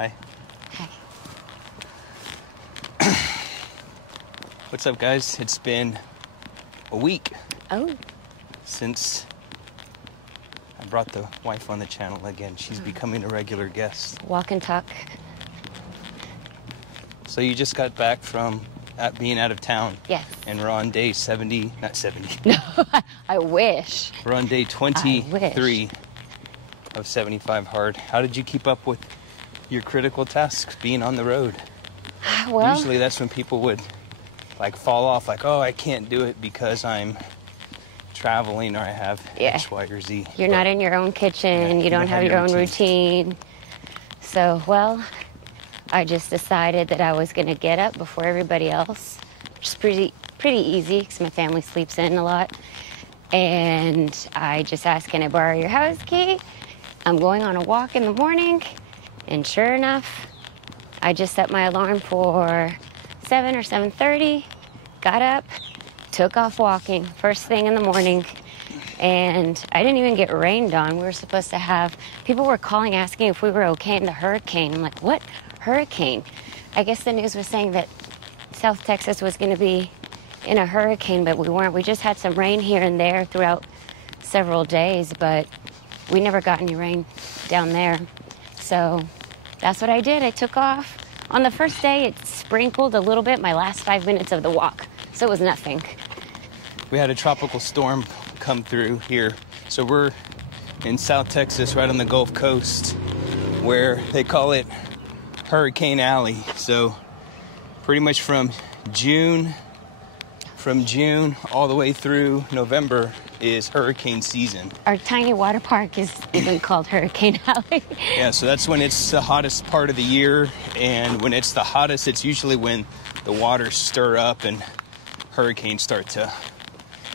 Hi. Hi. What's up, guys? It's been a week since I brought the wife on the channel again. She's becoming a regular guest. Walk and talk. So you just got back from being out of town. Yes. And we're on day 70, not 70. No, I wish. We're on day 23 of 75 hard. How did you keep up with your critical tasks being on the road? Well, usually that's when people would like fall off, like, oh, I can't do it because I'm traveling or I have X, Y, or Z. You're not in your own kitchen. You don't have your own routine. So, well, I just decided that I was going to get up before everybody else, which is pretty easy because my family sleeps in a lot. And I just asked, can I borrow your house key? I'm going on a walk in the morning. And sure enough, I just set my alarm for 7 or 7:30, got up, took off walking first thing in the morning, and I didn't even get rained on. We were supposed to have, people were calling asking if we were okay in the hurricane. I'm like, what hurricane? I guess the news was saying that South Texas was going to be in a hurricane, but we weren't. We just had some rain here and there throughout several days, but we never got any rain down there. So that's what I did. I took off. On the first day, it sprinkled a little bit my last 5 minutes of the walk, so it was nothing. We had a tropical storm come through here. So we're in South Texas, right on the Gulf Coast, where they call it Hurricane Alley. So pretty much from June all the way through November is hurricane season. Our tiny water park is even called Hurricane Alley. Yeah, so that's when it's the hottest part of the year, and when it's the hottest, it's usually when the waters stir up and hurricanes start to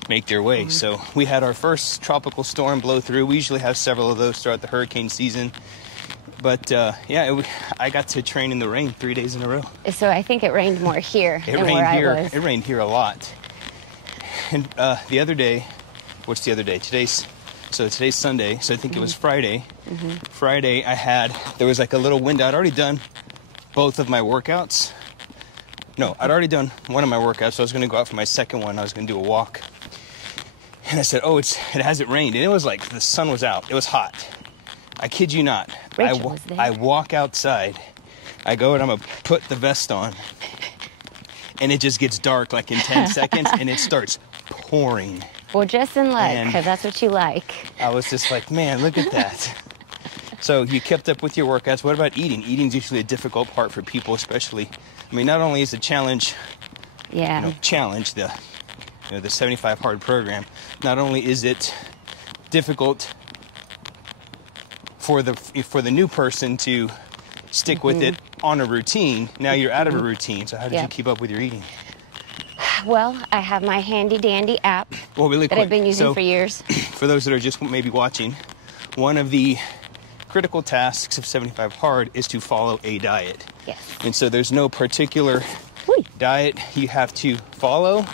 make their way. So we had our first tropical storm blow through. We usually have several of those throughout the hurricane season. But I got to train in the rain 3 days in a row. So I think it rained more here than where I was. It rained here a lot. And the other day, what's the other day? Today's Sunday, so I think it was Friday. Friday there was like a little window. I'd already done both of my workouts. No, I'd already done one of my workouts, so I was going to go out for my second one. I was going to do a walk. And I said, oh, it hasn't rained. And it was like the sun was out. It was hot. I kid you not. Rachel was there. I walk outside. I go and I'm going to put the vest on. And it just gets dark like in 10 seconds and it starts pouring. Well, just in luck, because that's what you like. I was just like, man, look at that. So you kept up with your workouts. What about eating? Eating's usually a difficult part for people, especially. I mean, not only is the challenge, the 75 hard program, not only is it difficult for the new person to stick with it on a routine. Now you're out of a routine. So how did you keep up with your eating? Well, I have my handy dandy app that I've been using for years. For those that are just maybe watching, one of the critical tasks of 75 hard is to follow a diet. Yes. And so there's no particular diet you have to follow.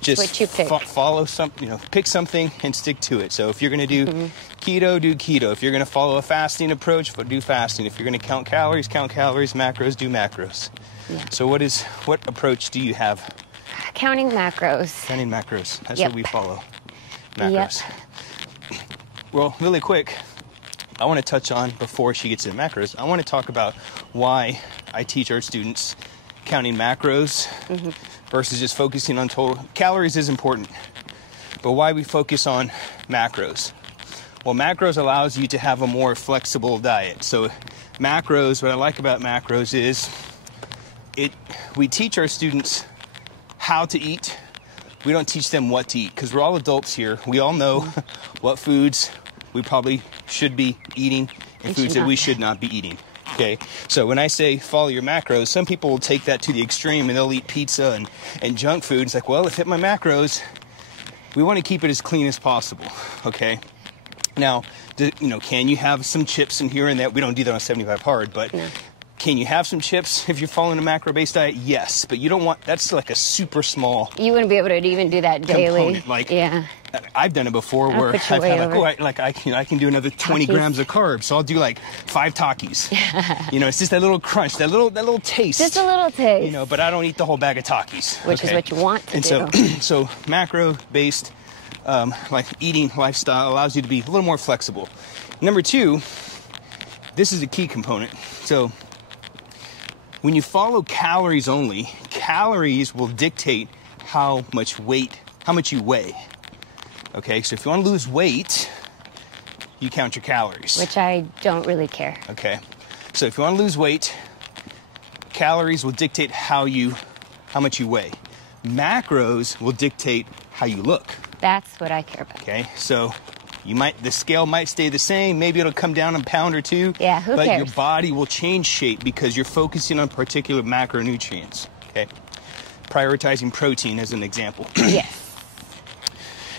Just what you pick. Follow something, pick something and stick to it. So if you're going to do keto, do keto. If you're going to follow a fasting approach, do fasting. If you're going to count calories, macros, do macros. Yeah. So what approach do you have? Counting macros. Counting macros. That's what we follow. Macros. Yep. Well, really quick, I want to touch on, before she gets into macros, I want to talk about why I teach our students counting macros versus just focusing on total. Calories is important, but why we focus on macros? Well, macros allows you to have a more flexible diet. So macros, what I like about macros is we teach our students how to eat. We don't teach them what to eat, because we're all adults here. We all know what foods we probably should be eating and foods that we should not be eating. Okay, so when I say follow your macros, some people will take that to the extreme and they'll eat pizza and junk food. It's like, well, if hit my macros, we want to keep it as clean as possible. Okay, now, can you have some chips in here and that? We don't do that on 75 hard, but can you have some chips if you're following a macro-based diet? Yes, but you don't want, that's like a super small. You wouldn't be able to even do that daily. Component. I've done it before where I've had I can do another 20 grams of carbs, so I'll do like 5 Takis. You know, it's just that little crunch, that little taste. Just a little taste. You know, but I don't eat the whole bag of Takis. Which is what you want to do. And so macro-based like eating lifestyle allows you to be a little more flexible. Number 2, this is a key component. So when you follow calories only, calories will dictate how much you weigh. Okay, so if you want to lose weight, you count your calories. Which I don't really care. Okay, so if you want to lose weight, calories will dictate how much you weigh. Macros will dictate how you look. That's what I care about. Okay, so the scale might stay the same. Maybe it'll come down a pound or 2. Yeah, who but cares? Your body will change shape because you're focusing on particular macronutrients. Okay, prioritizing protein as an example. Yes.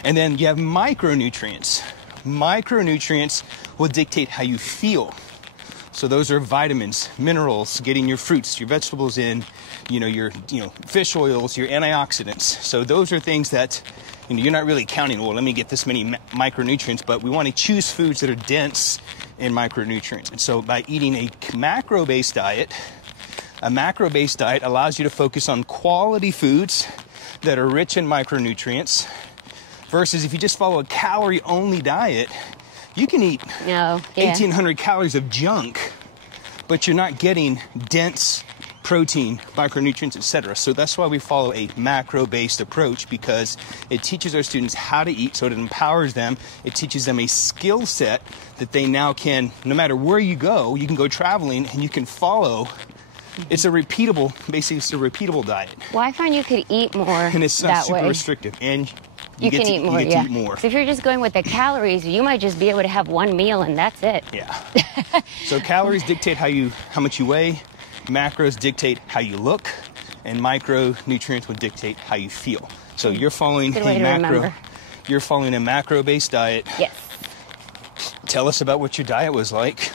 And then you have micronutrients. Micronutrients will dictate how you feel. So those are vitamins, minerals, getting your fruits, your vegetables in, your fish oils, your antioxidants. So those are things that you're not really counting, well, let me get this many micronutrients, but we want to choose foods that are dense in micronutrients. And so by eating a macro-based diet allows you to focus on quality foods that are rich in micronutrients, versus if you just follow a calorie-only diet, you can eat 1,800 calories of junk, but you're not getting dense protein, micronutrients, etc. So that's why we follow a macro-based approach, because it teaches our students how to eat, so it empowers them. It teaches them a skill set that they now can, no matter where you can go traveling and you can follow. It's a repeatable diet. Well, I find you could eat more and it's not super restrictive. And you can eat more. So if you're just going with the calories, you might just be able to have one meal and that's it. Yeah. So calories dictate how much you weigh. Macros dictate how you look, and micronutrients would dictate how you feel. So you're following a macro-based diet. Yes. Tell us about what your diet was like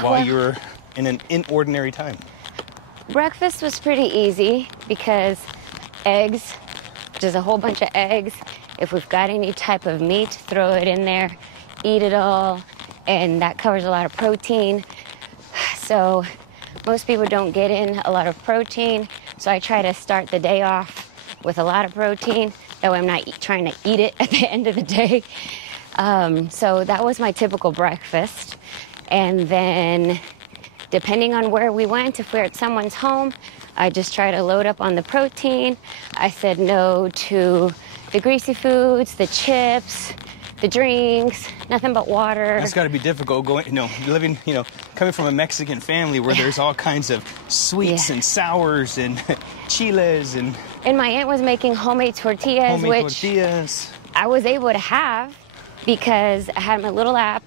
while you were in an inordinary time. Breakfast was pretty easy because eggs, just a whole bunch of eggs. If we've got any type of meat, throw it in there, eat it all, and that covers a lot of protein. So most people don't get in a lot of protein, so I try to start the day off with a lot of protein. That way I'm not trying to eat it at the end of the day. So that was my typical breakfast. And then depending on where we went, if we're at someone's home, I just try to load up on the protein. I said no to the greasy foods, the chips, the drinks, nothing but water. That's got to be difficult coming from a Mexican family where there's all kinds of sweets and sours and chiles and my aunt was making homemade tortillas, which I was able to have because I had my little app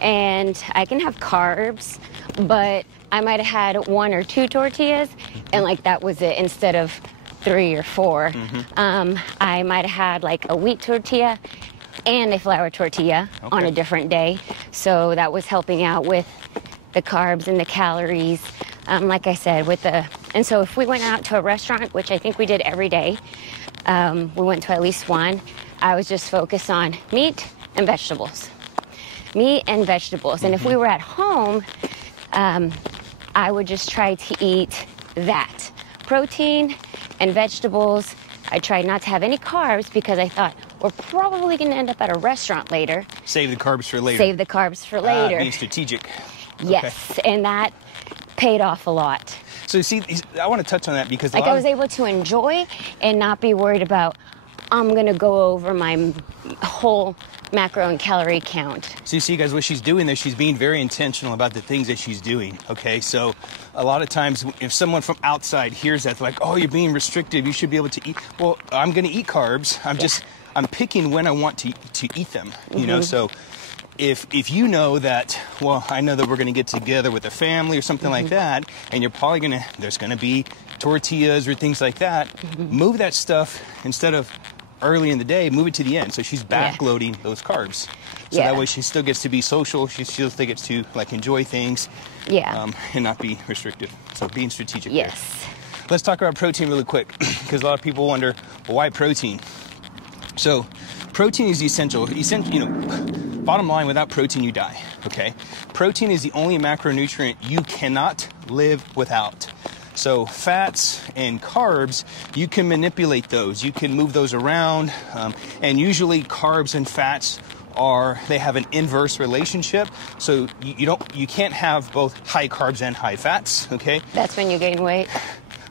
and I can have carbs, but I might have had 1 or 2 tortillas and that was it instead of 3 or 4. I might have had like a wheat tortilla and a flour tortilla on a different day. So that was helping out with the carbs and the calories. Like I said, and so if we went out to a restaurant, which I think we did every day, we went to at least one, I was just focused on meat and vegetables. Meat and vegetables. And if we were at home, I would just try to eat that. Protein and vegetables. I tried not to have any carbs because I thought we're probably going to end up at a restaurant later. Save the carbs for later. Save the carbs for later. Being strategic. Yes, and that paid off a lot. So you see, I want to touch on that because I was able to enjoy and not be worried about, I'm going to go over my whole macro and calorie count. So you see, guys, what she's doing there, she's being very intentional about the things that she's doing, okay? So a lot of times if someone from outside hears that, they're like, oh, you're being restrictive, you should be able to eat. Well, I'm going to eat carbs. I'm picking when I want to eat them, you know? So if you know that, well, I know that we're going to get together with a family or something like that, and you're probably there's going to be tortillas or things like that, move that stuff instead of early in the day, move it to the end. So she's backloading those carbs. So that way she still gets to be social. She still gets to enjoy things. And not be restrictive. So being strategic. Yes. Let's talk about protein really quick because a lot of people wonder, well, why protein? So protein is essential. Bottom line, without protein, you die, okay? Protein is the only macronutrient you cannot live without. So fats and carbs, you can manipulate those. You can move those around. And usually carbs and fats they have an inverse relationship. So you can't have both high carbs and high fats, okay? That's when you gain weight.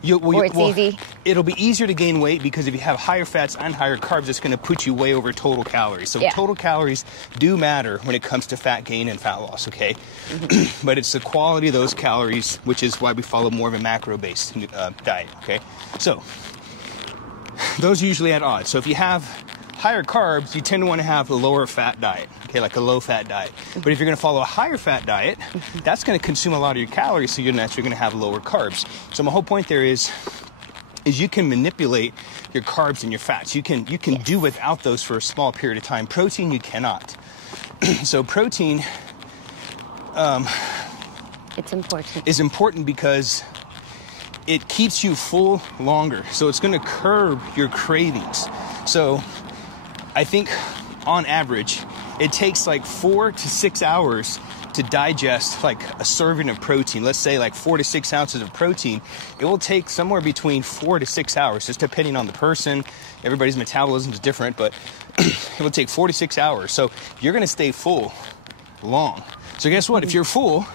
It's easy. It'll be easier to gain weight because if you have higher fats and higher carbs, it's going to put you way over total calories. So total calories do matter when it comes to fat gain and fat loss, okay? Mm-hmm. But it's the quality of those calories, which is why we follow more of a macro-based diet, okay? So those are usually at odds. So if you have higher carbs, you tend to want to have a lower fat diet, okay, like a low fat diet. But if you're going to follow a higher fat diet, that's going to consume a lot of your calories, so you're naturally going to have lower carbs. So my whole point there is you can manipulate your carbs and your fats. You can do without those for a small period of time. Protein, you cannot. So protein it's important. Is important because it keeps you full longer. So it's going to curb your cravings. So I think on average, it takes like 4 to 6 hours to digest like a serving of protein. Let's say like 4 to 6 ounces of protein. It will take somewhere between 4 to 6 hours, just depending on the person. Everybody's metabolism is different, but it will take 4 to 6 hours. So you're going to stay full long. So guess what? If you're full,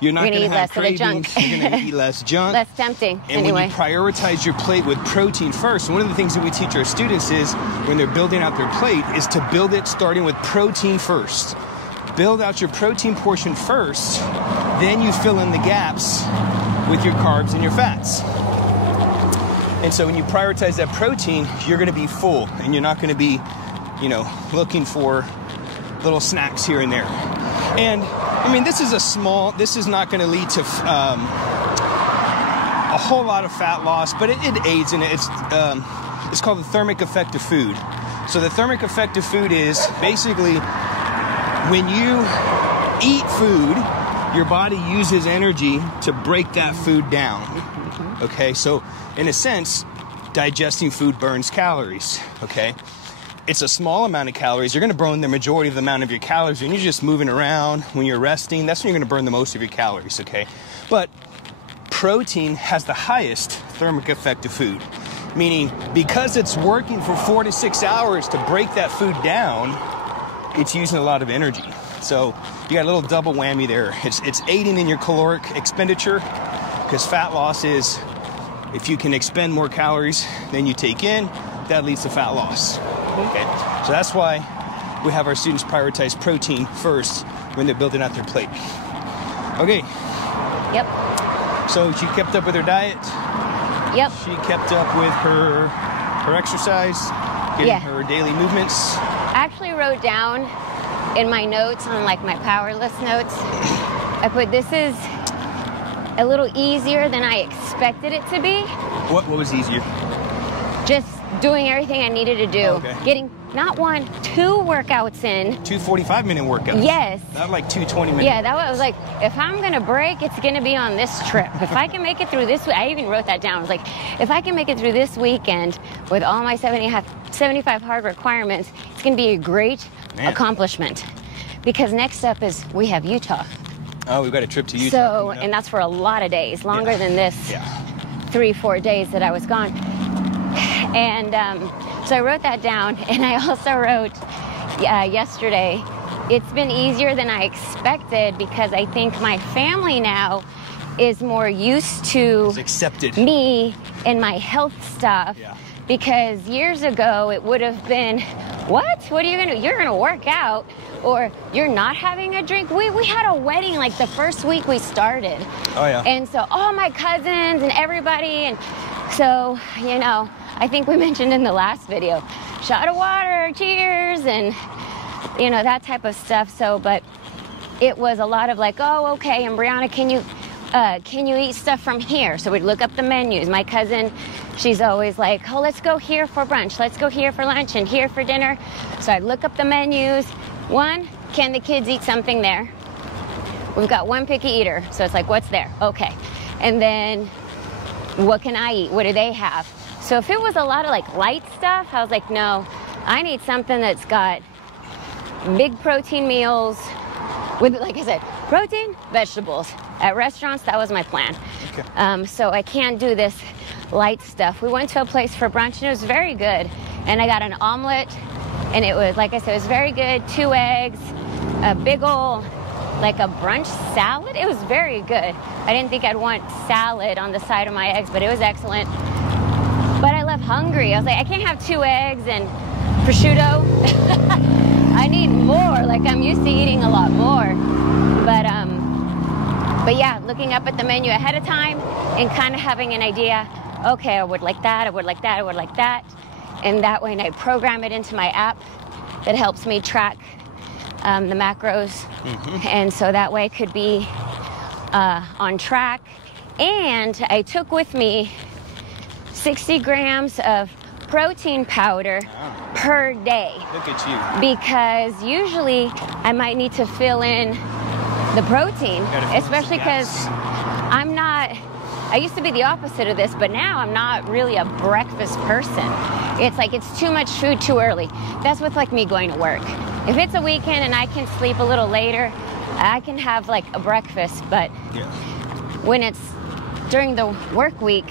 you're not going to have cravings. You're going to eat less junk. Less tempting. And when you prioritize your plate with protein first, one of the things that we teach our students is when they're building out their plate is to build it starting with protein first. Build out your protein portion first, then you fill in the gaps with your carbs and your fats. And so when you prioritize that protein, you're going to be full and you're not going to be, looking for little snacks here and there. And I mean, this is not going to lead to a whole lot of fat loss, but it aids in it. It's called the thermic effect of food. So the thermic effect of food is basically when you eat food, your body uses energy to break that food down. Okay, so in a sense, digesting food burns calories. Okay. It's a small amount of calories. You're going to burn the majority of the amount of your calories when you're just moving around, when you're resting. That's when you're going to burn the most of your calories, okay? But protein has the highest thermic effect of food, meaning because it's working for 4 to 6 hours to break that food down, it's using a lot of energy. So you got a little double whammy there. It's aiding in your caloric expenditure because fat loss is if you can expend more calories than you take in, that leads to fat loss. Okay, so that's why we have our students prioritize protein first when they're building out their plate. Okay. Yep. So she kept up with her diet. Yep. She kept up with her exercise, getting her daily movements. I actually wrote down in my notes on like my Powerless Notes, I put this is a little easier than I expected it to be. What was easier? Just doing everything I needed to do. Oh, okay. Getting not 1, 2 workouts in. 2 45-minute workouts. Yes. Not like 2 20-minute. Yeah, that was like, if I'm going to break, it's going to be on this trip. If I can make it through this, I even wrote that down. I was like, if I can make it through this weekend with all my 75 hard requirements, it's going to be a great accomplishment. Because next up is we have Utah. Oh, we've got a trip to Utah. So, and that's for a lot of days, longer than this 3-4 days that I was gone. And so I wrote that down, and I also wrote yesterday, it's been easier than I expected because I think my family now is more used to me and my health stuff. Yeah. Because years ago, it would have been, what are you going to do? You're going to work out, or you're not having a drink. We had a wedding like the first week we started. Oh, yeah. And so all my cousins and everybody, and so, I think we mentioned in the last video, shot of water, cheers, and, that type of stuff. So, but it was a lot of like, oh, okay, and Brianna, can you eat stuff from here? So we'd look up the menus. My cousin, she's always like, oh, let's go here for brunch. Let's go here for lunch and here for dinner. So I'd look up the menus. 1, can the kids eat something there? We've got one picky eater. So it's like, what's there? Okay. And then what can I eat? What do they have? So if it was a lot of like light stuff, I was like, no, I need something that's got big protein meals with, like I said, protein, vegetables. At restaurants, that was my plan. Okay. So I can't do this light stuff. We went to a place for brunch and it was very good. And I got an omelet and it was, like I said, it was very good. 2 eggs, a big ol', like a brunch salad. It was very good. I didn't think I'd want salad on the side of my eggs, but it was excellent. But I left hungry. I was like, I can't have 2 eggs and prosciutto. I need more. Like, I'm used to eating a lot more. But yeah, looking up at the menu ahead of time and kind of having an idea, okay, I would like that, I would like that, I would like that. And that way, and I program it into my app that helps me track the macros. And so that way I could be on track. And I took with me 60 grams of protein powder per day. Look at you. Because usually I might need to fill in the protein, especially because I used to be the opposite of this, but now I'm not really a breakfast person. It's like it's too much food too early. That's with like me going to work. If it's a weekend and I can sleep a little later, I can have like a breakfast, but when it's during the work week,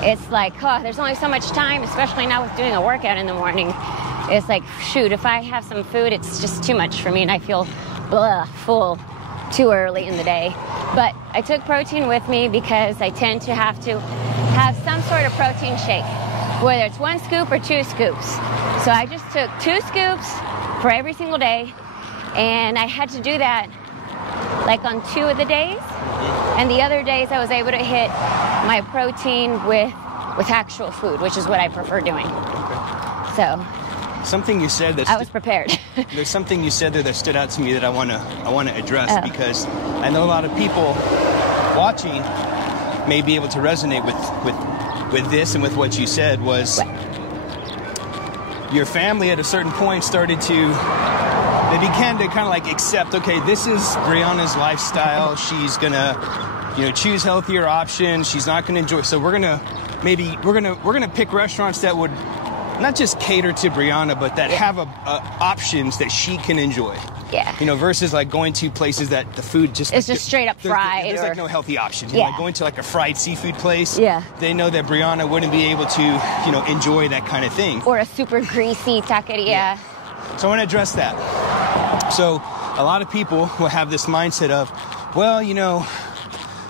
it's like, oh, there's only so much time, especially now with doing a workout in the morning. It's like, shoot, if I have some food, it's just too much for me and I feel full too early in the day. But I took protein with me because I tend to have some sort of protein shake, whether it's 1 scoop or 2 scoops. So I just took 2 scoops for every single day, and I had to do that like on 2 of the days. And the other days I was able to hit my protein with actual food, which is what I prefer doing. So something you said that I was prepared. There's something you said there that stood out to me that I want to address because I know a lot of people watching may be able to resonate with this and with what you said was your family at a certain point started to, they began to kind of like accept, okay, this is Brianna's lifestyle. She's gonna, choose healthier options. She's not gonna enjoy. So we're gonna pick restaurants that would not just cater to Brianna, but that have options that she can enjoy. Yeah. Versus like going to places that the food just it's just straight up fried. There's like no healthy options. Yeah. Like going to like a fried seafood place. Yeah. They know that Brianna wouldn't be able to, enjoy that kind of thing. Or a super greasy taqueria. Yeah. So I want to address that. So a lot of people will have this mindset of, well,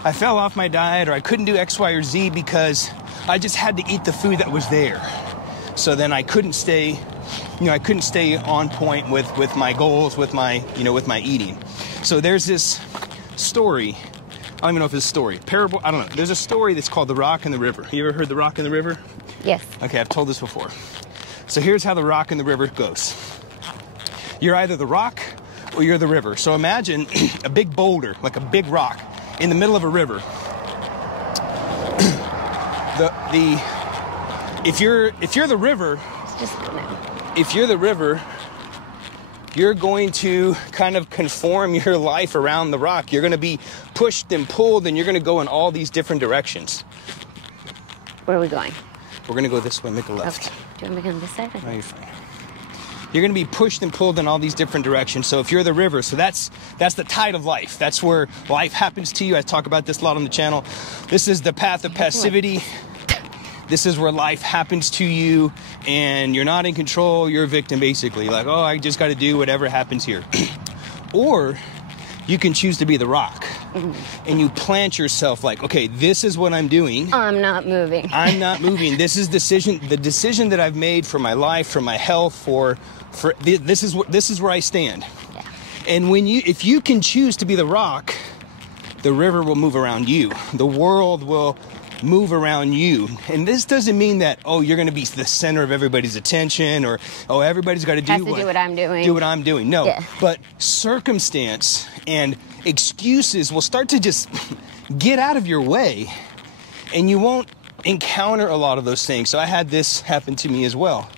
I fell off my diet or I couldn't do X, Y, or Z because I just had to eat the food that was there. So then I couldn't stay on point with my goals, with my eating. So there's this story. I don't even know if it's a story. Parable, I don't know. There's a story that's called The Rock and the River. You ever heard The Rock and the River? Yes. Okay, I've told this before. So here's how The Rock and the River goes. You're either the rock or you're the river. So imagine a big boulder, like a big rock, in the middle of a river. If you're the river, if you're the river, you're going to kind of conform your life around the rock. You're going to be pushed and pulled, and you're going to go in all these different directions. Where are we going? We're going to go this way, make a left. Okay. Do you want me to go on this side? No, you're fine. You're going to be pushed and pulled in all these different directions. So if you're the river, so that's the tide of life. That's where life happens to you. I talk about this a lot on the channel. This is the path of passivity. This is where life happens to you, and you're not in control. You're a victim, basically. Like, oh, I just got to do whatever happens here. Or you can choose to be the rock, and you plant yourself like, okay, this is what I'm doing. I'm not moving. I'm not moving. This is the decision that I've made for my life, for my health, this is where I stand. Yeah. And if you can choose to be the rock, the river will move around you. The world will move around you. And this doesn't mean that, oh, you're going to be the center of everybody's attention, or, oh, everybody's got to do what I'm doing. Do what I'm doing. No. Yeah. But circumstance and excuses will start to just get out of your way, and you won't encounter a lot of those things. So I had this happen to me as well.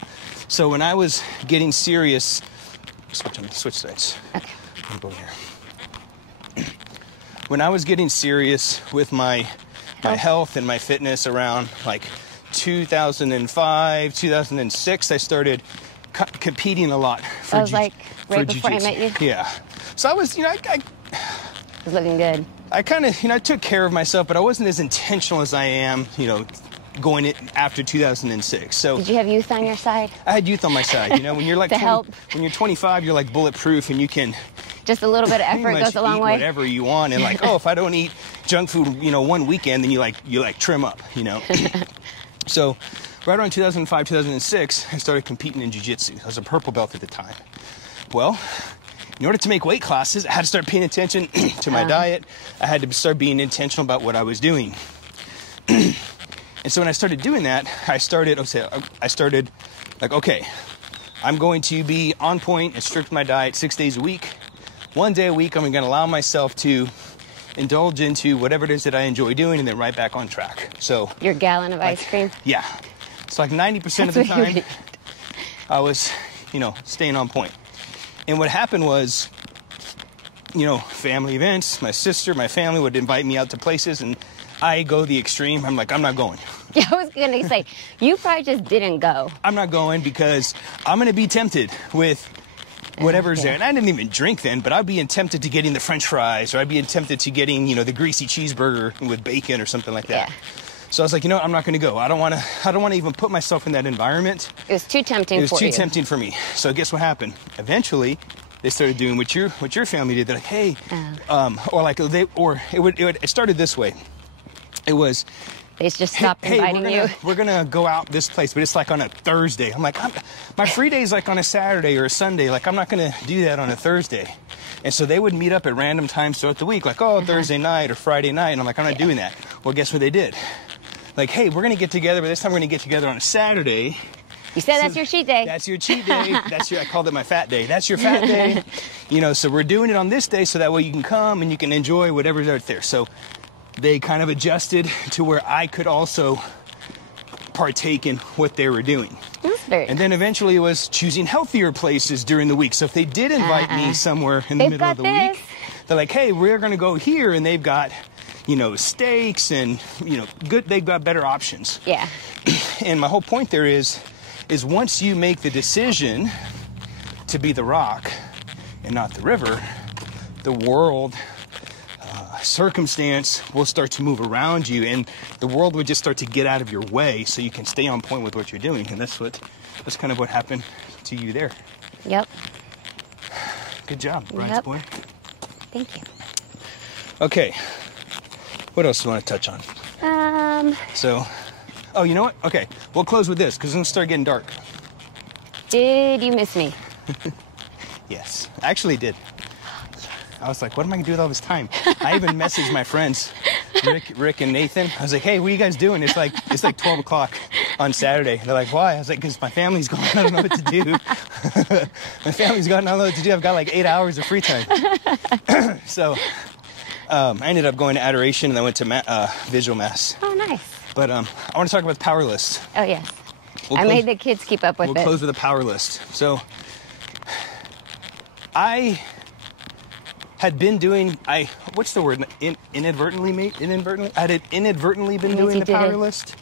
So when I was getting serious, switch sides. Okay. I'll go here. When I was getting serious with my health and my fitness around like 2005, 2006, I started competing a lot. I was like right before I met you. Yeah. So I was, I was looking good. I kind of, I took care of myself, but I wasn't as intentional as I am, going in after 2006. So did you have youth on your side? I had youth on my side. When you're like when you're 25, you're like bulletproof, and you can just a little bit of effort goes a long way. Whatever you want, and like, if I don't eat junk food, one weekend, then you trim up, So right around 2005, 2006, I started competing in jiu-jitsu. I was a purple belt at the time. Well, in order to make weight classes, I had to start paying attention to my diet. I had to start being intentional about what I was doing. And so when I started doing that, I started like, okay, I'm going to be on point and strict my diet 6 days a week. 1 day a week, I'm going to allow myself to indulge into whatever it is that I enjoy doing, and then right back on track. So your gallon of ice cream? Yeah. So like 90% of the time, I was, staying on point. And what happened was, family events, my sister, my family would invite me out to places, and I go the extreme. I'm like, I'm not going. Yeah, I was going to say, you probably just didn't go. I'm not going because I'm going to be tempted with whatever's there. And I didn't even drink then, but I'd be tempted to getting the French fries, or I'd be tempted to getting, the greasy cheeseburger with bacon or something like that. Yeah. So I was like, I'm not going to go. I don't want to even put myself in that environment. It was too tempting for you. It was too tempting for me. So guess what happened? Eventually, they started doing what your family did. They're like, hey, it started this way. It was, they just stopped inviting you. We're gonna go out this place, but it's like on a Thursday. I'm like, my free day is like on a Saturday or a Sunday. Like, I'm not gonna do that on a Thursday. And so they would meet up at random times throughout the week, like, Thursday night or Friday night. And I'm like, I'm not doing that. Well, guess what they did? Like, hey, we're gonna get together, but this time we're gonna get together on a Saturday. You said that's your cheat day. That's your cheat day. I called it my fat day. That's your fat day. So we're doing it on this day so that way you can come and you can enjoy whatever's out there. So they kind of adjusted to where I could also partake in what they were doing. And then eventually it was choosing healthier places during the week. So if they did invite me somewhere in the middle of the week, they're like, hey, we're going to go here, and they've got, steaks and, they've got better options. Yeah. And my whole point there is once you make the decision to be the rock and not the river, the world, circumstance will start to move around you, and the world would just start to get out of your way so you can stay on point with what you're doing. And that's kind of what happened to you there. Yep. Good job, Brian's boy. Thank you. Okay. What else do you want to touch on? Oh, you know what? Okay, we'll close with this because it's going to start getting dark. Did you miss me? Yes, I actually did. I was like, what am I going to do with all this time? I even messaged my friends, Rick and Nathan. I was like, hey, what are you guys doing? It's like 12 o'clock on Saturday. They're like, why? I was like, because my family's gone. I don't know what to do. My family's gone. I don't know what to do. I've got like 8 hours of free time. So I ended up going to Adoration, and I went to Visual Mass. Oh, nice. But I want to talk about the power list. Oh, yes. I made the kids keep up with it. We'll close with the power list. So I had been doing, what's the word? Inadvertently? I had inadvertently been doing the power list.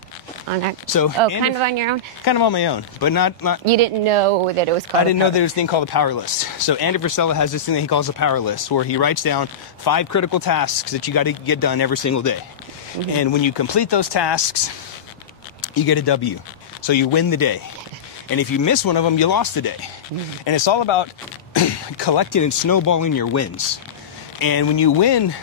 Kind of on your own? Kind of on my own, but not... You didn't know that it was called I didn't know there was a thing called a power list. So Andy Frisella has this thing that he calls a power list, where he writes down 5 critical tasks that you got to get done every single day. Mm-hmm. And when you complete those tasks, you get a W. So you win the day. And if you miss one of them, you lost the day. Mm-hmm. And it's all about collecting and snowballing your wins. And when you win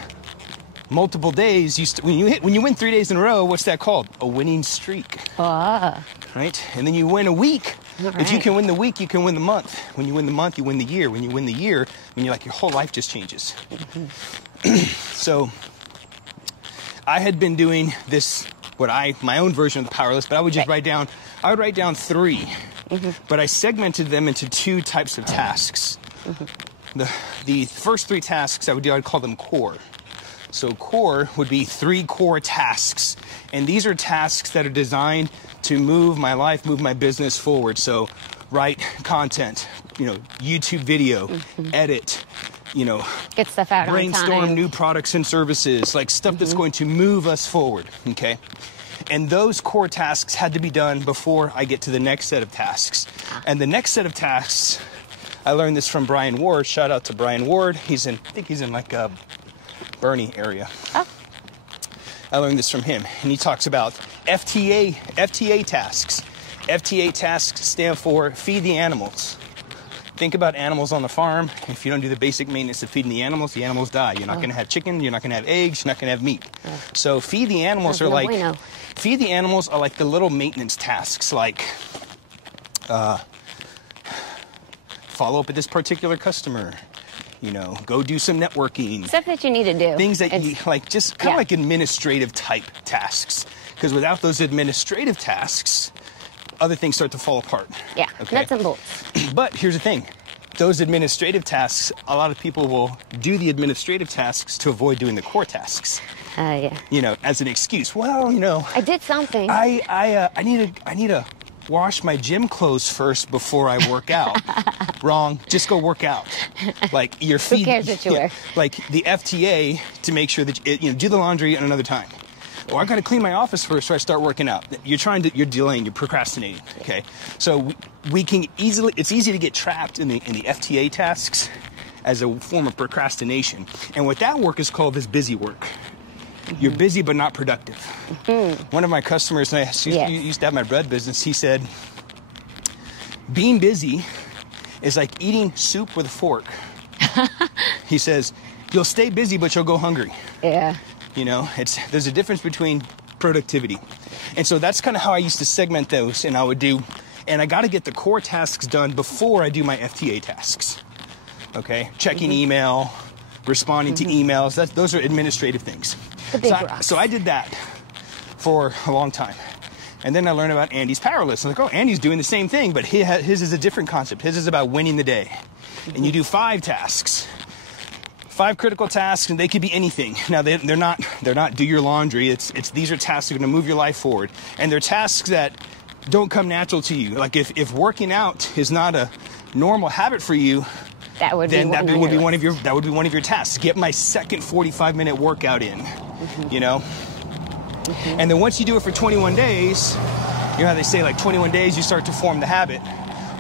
multiple days, when you win 3 days in a row, what's that called? A winning streak. Ah. Right? And then you win a week. Right. If you can win the week, you can win the month. When you win the month, you win the year. When you win the year, your whole life just changes. Mm-hmm. So I had been doing this, my own version of the power list, but I would just write down 3. Mm-hmm. But I segmented them into 2 types of tasks. Mm-hmm. The first 3 tasks I'd call them core. So core would be 3 core tasks. And these are tasks that are designed to move my life, move my business forward. So write content, YouTube video, edit, get stuff out brainstorm on time. New products and services, like stuff that's going to move us forward, okay? And those core tasks had to be done before I get to the next set of tasks. And the next set of tasks, I learned this from Brian Ward. Shout out to Brian Ward. I think he's in like Bernie area. Oh. I learned this from him. And he talks about FTA tasks. FTA tasks stand for feed the animals. Think about animals on the farm. If you don't do the basic maintenance of feeding the animals die. You're not going to have chicken. You're not going to have eggs. You're not going to have meat. So feed the animals are like the little maintenance tasks, like follow up with this particular customer. You know, go do some networking. Stuff that you need to do. Things that you like, just kind of like administrative type tasks. Because without those administrative tasks, other things start to fall apart. Yeah, okay? Nuts and bolts. But here's the thing. Those administrative tasks, a lot of people will do the administrative tasks to avoid doing the core tasks. Yeah. You know, as an excuse. Well, you know, I did something. I need to wash my gym clothes first before I work out. Wrong. Just go work out. Like your feet. Who cares what you wear? Like the FTA to make sure that do the laundry at another time. Oh, I got to clean my office first so I start working out. You're delaying, you're procrastinating. Okay. So it's easy to get trapped in the FTA tasks as a form of procrastination. And what that work is called is busy work. You're busy but not productive. One of my customers, and I used to have my bread business, he said, being busy is like eating soup with a fork. He says, you'll stay busy but you'll go hungry. Yeah. You know, there's a difference between productivity. And so that's kind of how I used to segment those, and I got to get the core tasks done before I do my FTA tasks. Okay? Checking email, responding to emails, those are administrative things. So I did that for a long time. And then I learned about Andy's Powerless. I'm like, oh, Andy's doing the same thing, but his is a different concept. His is about winning the day. And you do 5 tasks. 5 critical tasks, and they could be anything. Now they're not do your laundry. These are tasks that are going to move your life forward, and they're tasks that don't come natural to you. Like if working out is not a normal habit for you, that would be one of your tasks. Get my second 45-minute workout in. You know, and then once you do it for 21 days, you know how they say like 21 days you start to form the habit.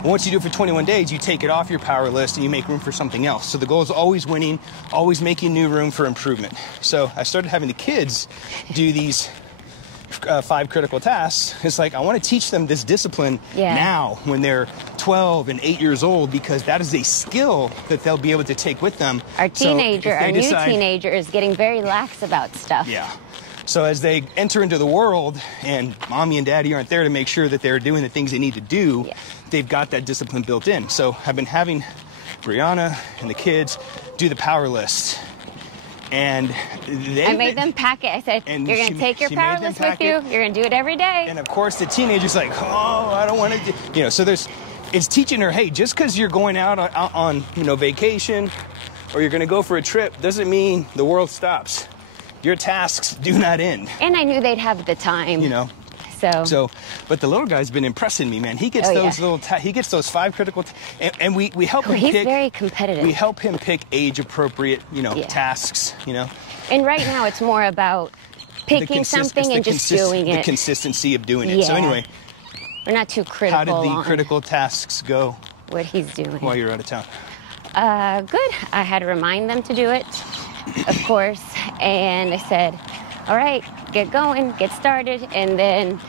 Once you do it for 21 days, you take it off your power list and you make room for something else. So the goal is always winning, always making new room for improvement. So I started having the kids do these 5 critical tasks. It's like I want to teach them this discipline now when they're 12 and 8 years old, because that is a skill that they'll be able to take with them. Our new teenager is getting very lax about stuff. Yeah. So as they enter into the world and mommy and daddy aren't there to make sure that they're doing the things they need to do, they've got that discipline built in. So I've been having Brianna and the kids do the power list. And I made them pack it. I said, you're going to take your power list with you. You're going to do it every day. And of course the teenager's like, oh, I don't want to do, you know, so it's teaching her, hey, just because you're going out on vacation or you're going to go for a trip doesn't mean the world stops. Your tasks do not end. And I knew they'd have the time. You know. So, but the little guy's been impressing me, man. He gets he gets those 5 critical, and we help him pick. He's very competitive. We help him pick age-appropriate, tasks, And right now it's more about picking something and just doing it. The consistency of doing it. So anyway. We're not too critical. How did the critical tasks go? What he's doing. While you're out of town. Good. I had to remind them to do it, of course. And I said, all right, get going, get started. And then,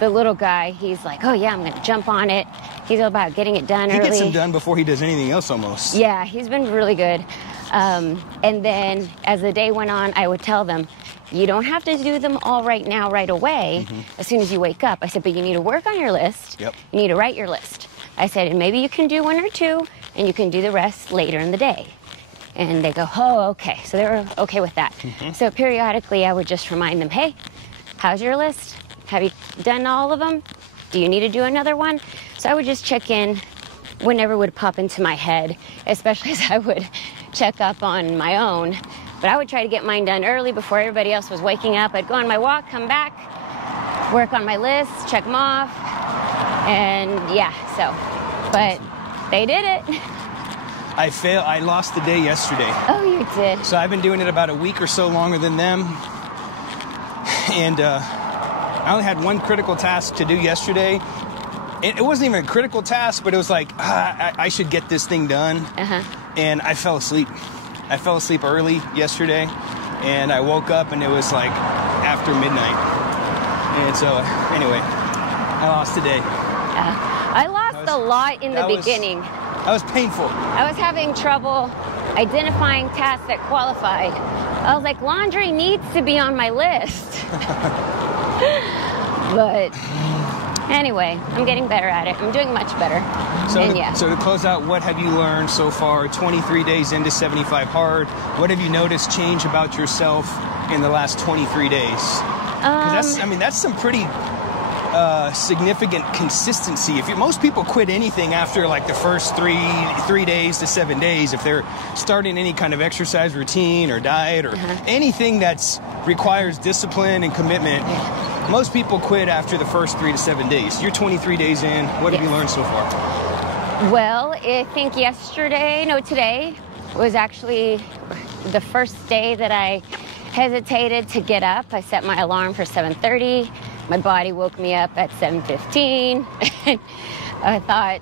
the little guy, he's like, oh, yeah, I'm going to jump on it. He's all about getting it done early. He gets them done before he does anything else almost. Yeah, he's been really good. And then as the day went on, I would tell them, you don't have to do them all right now, right away, as soon as you wake up. I said, but you need to work on your list. Yep. You need to write your list. I said, and maybe you can do 1 or 2, and you can do the rest later in the day. And they go, oh, okay. So they were okay with that. So periodically, I would just remind them, hey, how's your list? Have you done all of them? Do you need to do another one? So I would just check in whenever it would pop into my head, especially as I would check up on my own. But I would try to get mine done early before everybody else was waking up. I'd go on my walk, come back, work on my list, check them off. And but they did it. I lost the day yesterday. Oh, you did. So I've been doing it about a week or so longer than them. And I only had one critical task to do yesterday. It wasn't even a critical task, but it was like, I should get this thing done. And I fell asleep. I fell asleep early yesterday, and I woke up and it was like after midnight. And so anyway, I lost today. I lost a lot in the beginning. That was painful. I was having trouble identifying tasks that qualified. I was like, laundry needs to be on my list. But anyway, I'm getting better at it. I'm doing much better. So to close out, what have you learned so far? 23 days into 75 Hard. What have you noticed change about yourself in the last 23 days? That's some pretty significant consistency. Most people quit anything after like the first 3 days to 7 days. If they're starting any kind of exercise routine or diet or anything that's requires discipline and commitment, most people quit after the first 3 to 7 days. You're 23 days in. What have you learned so far? Well, I think today was actually the first day that I hesitated to get up. I set my alarm for 7:30. My body woke me up at 7:15. I thought,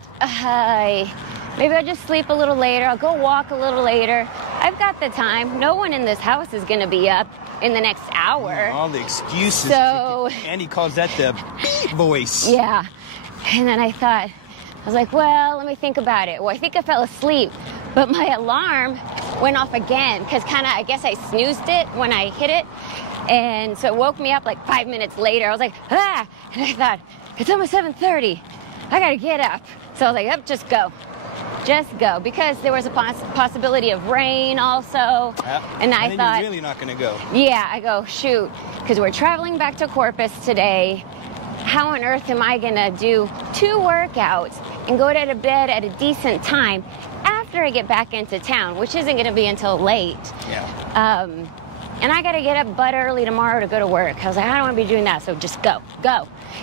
maybe I'll just sleep a little later. I'll go walk a little later. I've got the time. No one in this house is going to be up in the next hour. All the excuses. So, Andy calls that the voice. Yeah. And then I was like, well, let me think about it. Well, I think I fell asleep, but my alarm went off again because I guess I snoozed it when I hit it. And so it woke me up like 5 minutes later. I was like, And I thought, it's almost 7:30. I got to get up. So I was like, just go. Just go. Because there was a possibility of rain also. And I thought, you're really not going to go. Yeah, I go, shoot. Because we're traveling back to Corpus today. How on earth am I going to do 2 workouts and go to bed at a decent time after I get back into town, which isn't going to be until late. Yeah. And I got to get up butt early tomorrow to go to work. I was like, I don't want to be doing that, so just go.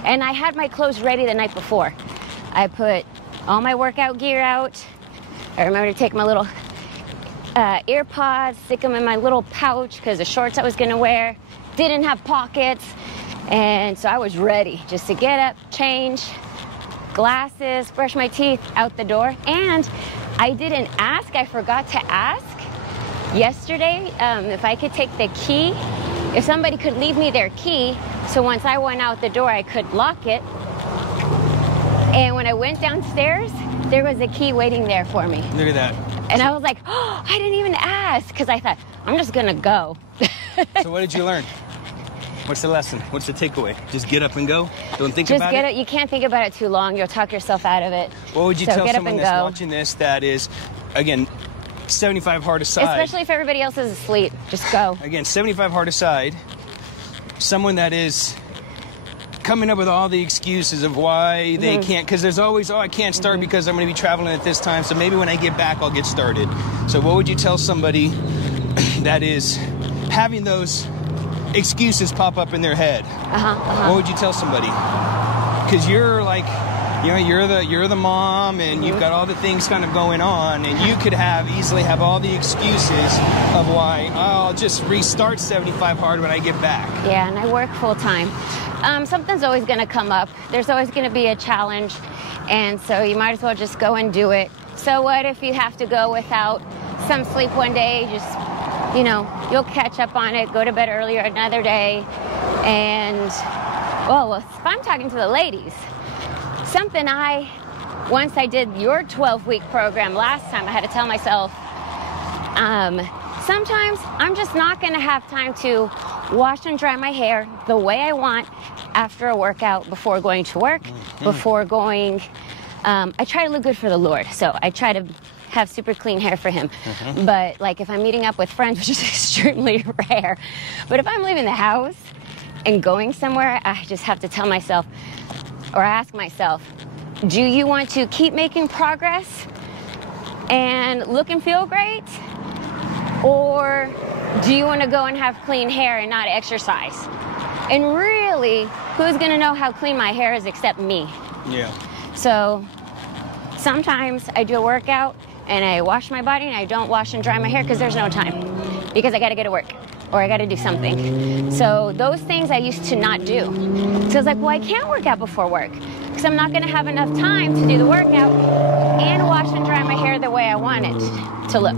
And I had my clothes ready the night before. I put all my workout gear out. I remember to take my little ear pods, stick them in my little pouch because the shorts I was going to wear didn't have pockets. And so I was ready just to get up, change, glasses, brush my teeth, out the door. And I didn't ask. I forgot to ask yesterday if I could take the key, if somebody could leave me their key, so once I went out the door I could lock it. And when I went downstairs, there was a key waiting there for me. Look at that. And I was like, I didn't even ask, because I thought, I'm just gonna go. So what did you learn? What's the lesson? What's the takeaway? Just get up and go? Don't think about it? Just get it. You can't think about it too long. You'll talk yourself out of it. What would you tell someone that's watching this that is, again, 75 Hard aside. Especially if everybody else is asleep. Just go. Again, 75 Hard aside, someone that is coming up with all the excuses of why they can't, because there's always, I can't start because I'm going to be traveling at this time, so maybe when I get back I'll get started. So what would you tell somebody that is having those excuses pop up in their head? What would you tell somebody? Because you're like, you're the mom, and you've got all the things kind of going on, and you could easily have all the excuses of why I'll just restart 75 Hard when I get back. Yeah, and I work full time. Something's always going to come up. There's always going to be a challenge, and so you might as well just go and do it. So what if you have to go without some sleep one day? Just, you'll catch up on it, go to bed earlier another day. And, well, if I'm talking to the ladies, something once I did your 12-week program last time, I had to tell myself, sometimes I'm just not going to have time to wash and dry my hair the way I want after a workout, before going to work, before going, I try to look good for the Lord, so I try to have super clean hair for him. But like if I'm meeting up with friends, which is extremely rare, but if I'm leaving the house and going somewhere, I just have to tell myself, or ask myself, do you want to keep making progress and look and feel great? Or do you want to go and have clean hair and not exercise? And really, who's going to know how clean my hair is except me? Yeah. So sometimes I do a workout and I wash my body and I don't wash and dry my hair because there's no time, because I got to go to work. or I got to do something. So those things I used to not do. So I was like, well, I can't work out before work because I'm not going to have enough time to do the workout and wash and dry my hair the way I want it to look.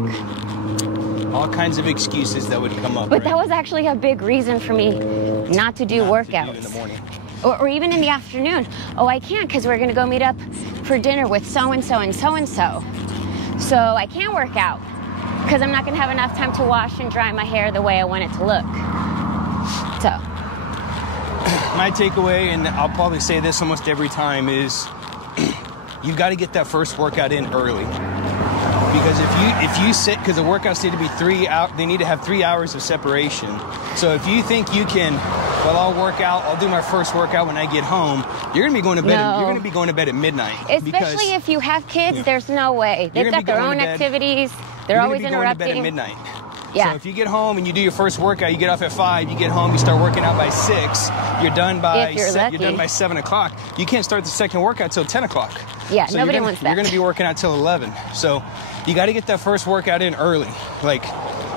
All kinds of excuses that would come up. But that was actually a big reason for me not to do workouts. To do in the morning. Or even in the afternoon. Oh, I can't because we're going to go meet up for dinner with so-and-so and so-and-so. So I can't work out because I'm not going to have enough time to wash and dry my hair the way I want it to look. So. My takeaway, and I'll probably say this almost every time, is you've got to get that first workout in early. Because if you sit, because the workouts need to be 3 hours, they need to have 3 hours of separation. So if you think you can, well, I'll work out, I'll do my first workout when I get home, you're gonna be going to bed. No. You're gonna be going to bed at midnight. Especially if you have kids, there's no way. They've got their own activities. They're always interrupting. You're gonna be going to bed at midnight. Yeah. So if you get home and you do your first workout, you get off at 5, you get home, you start working out by 6, you're done by you're done by 7 o'clock. You can't start the second workout till 10 o'clock. Yeah, so nobody wants that. You're going to be working out till 11. So you got to get that first workout in early.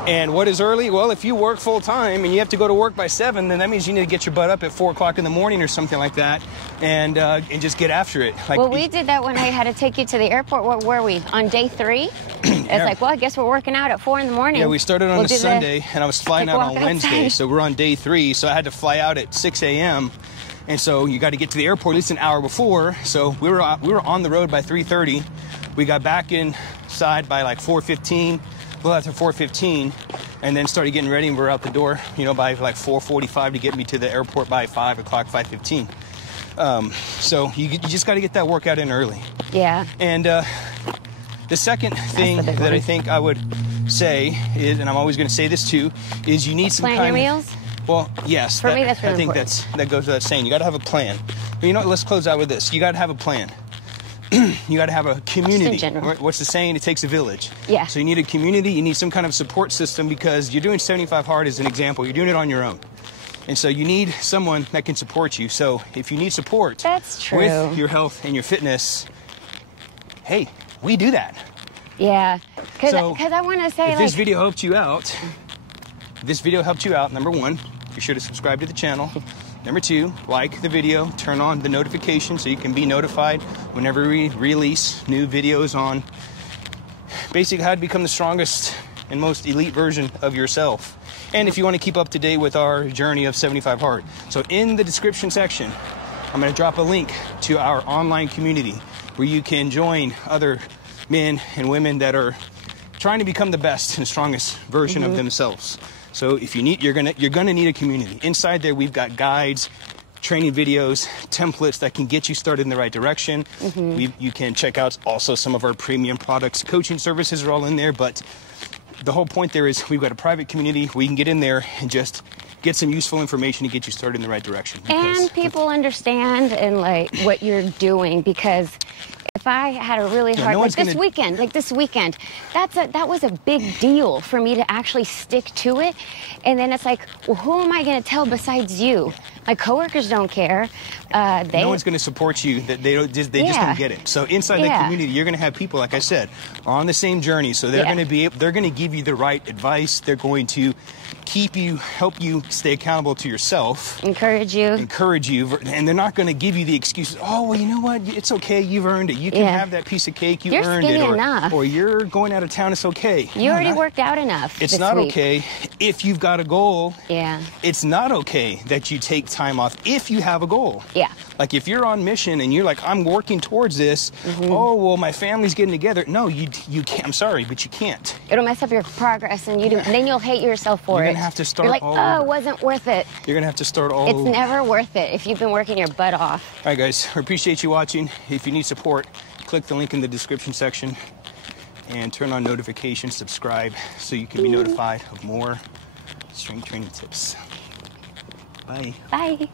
And what is early? Well, if you work full time and you have to go to work by 7, then that means you need to get your butt up at 4 o'clock in the morning or something like that, and just get after it. Well, we did that when I had to take you to the airport. What were we, on day 3? It's like, well, I guess we're working out at 4 in the morning. Yeah, we started on a Sunday, and I was flying out on Wednesday, so we're on day 3. So I had to fly out at 6 a.m. And so you got to get to the airport at least an hour before. So we were on the road by 3:30. We got back inside by like 4:15. Well, after 4:15, and then started getting ready, and we're out the door, by like 4:45 to get me to the airport by 5 o'clock, 5:15. So you just got to get that workout in early. Yeah. And the second thing that I think I would say is, and I'm always going to say this too, is you need some plan your meals. Well, yes. For me, that's really I think important. that goes without saying. You got to have a plan. But you know what? Let's close out with this. You got to have a plan. You got to have a community. Just in general. What's the saying? It takes a village. Yeah. So you need a community. You need some kind of support system because you're doing 75 Hard as an example. You're doing it on your own. And so you need someone that can support you. So if you need support that's true. With your health and your fitness, hey, we do that. Yeah. Because I want to say, if this video helped you out, number 1, be sure to subscribe to the channel. Number 2, like the video, turn on the notification so you can be notified whenever we release new videos on basically how to become the strongest and most elite version of yourself. And if you want to keep up to date with our journey of 75 Hard. So in the description section, I'm going to drop a link to our online community where you can join other men and women that are trying to become the best and strongest version of themselves. So if you need, you're gonna need a community. Inside there, we've got guides, training videos, templates that can get you started in the right direction. You can check out also some of our premium products. Coaching services are all in there, but the whole point there is we've got a private community where you can get in there and just get some useful information to get you started in the right direction. And people understand and like what you're doing, because if I had a really hard, this weekend, that was a big deal for me to actually stick to it. And then it's like, well, who am I going to tell besides you? My coworkers don't care. No one's going to support you. They just don't get it. So inside the community, you're going to have people, like I said, on the same journey. So they're going to give you the right advice. They're going to help you stay accountable to yourself. Encourage you. And they're not going to give you the excuses. Oh, well, you know what? It's okay. You've earned it. You can have that piece of cake. You earned it. Or you're going out of town. It's okay. You already worked out enough. It's not okay if you've got a goal. Yeah. It's not okay that you take time off if you have a goal. Yeah. Like if you're on mission and you're like, I'm working towards this. Oh, well, my family's getting together. No, you can't. I'm sorry, but you can't. It'll mess up your progress, and then you'll hate yourself for it. You're gonna have to start. You're like, oh, it wasn't worth it. You're gonna have to start all. It's never worth it if you've been working your butt off. All right, guys. I appreciate you watching. If you need support, click the link in the description section and turn on notifications. Subscribe so you can be notified of more strength training tips. Bye. Bye.